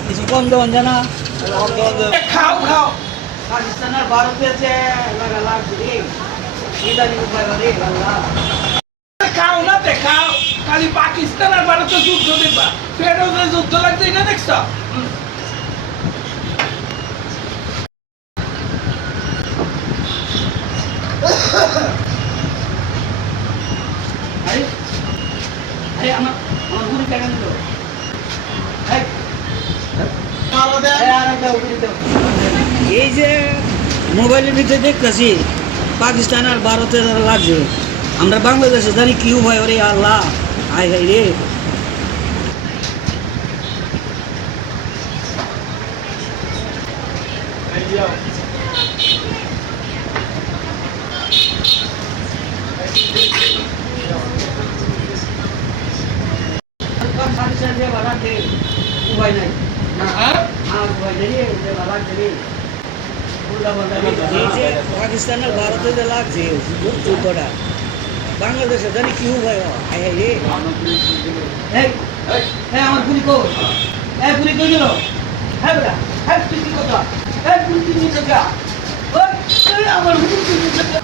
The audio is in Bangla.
কিছু কম দেওয়ান জানা খাও খাও পাকিস্তান আর ভারতের যে লাগবে ইদানি উপায় খাও না দেখাও খালি পাকিস্তান আর ভারতের যুদ্ধ দেখবা ফেরও যে যুদ্ধ লাগছে না দেখছ আমার গুলি কেন নিল এই যে মোবাইলের ভিতরে দেখতেছি পাকিস্তান আর ভারতের লাগছে আমরা বাংলাদেশে জানি কি উপায় ওরে আল্লাহ আয় হাই রে উপায় নাই পাকিস্তান আর ভারতের যে লাগছে যুদ্ধটা বাংলাদেশে জানি কি উপায় হাই হাই রে হ্যাঁ আমার গুলি কো হ্যাঁ গুলি কই গেল হ্যাঁ বেটা হ্যাঁ তুই কি কথা হ্যাঁ গুলি তুই নিয়ে যা আমার গুলি তুই নিয়ে যা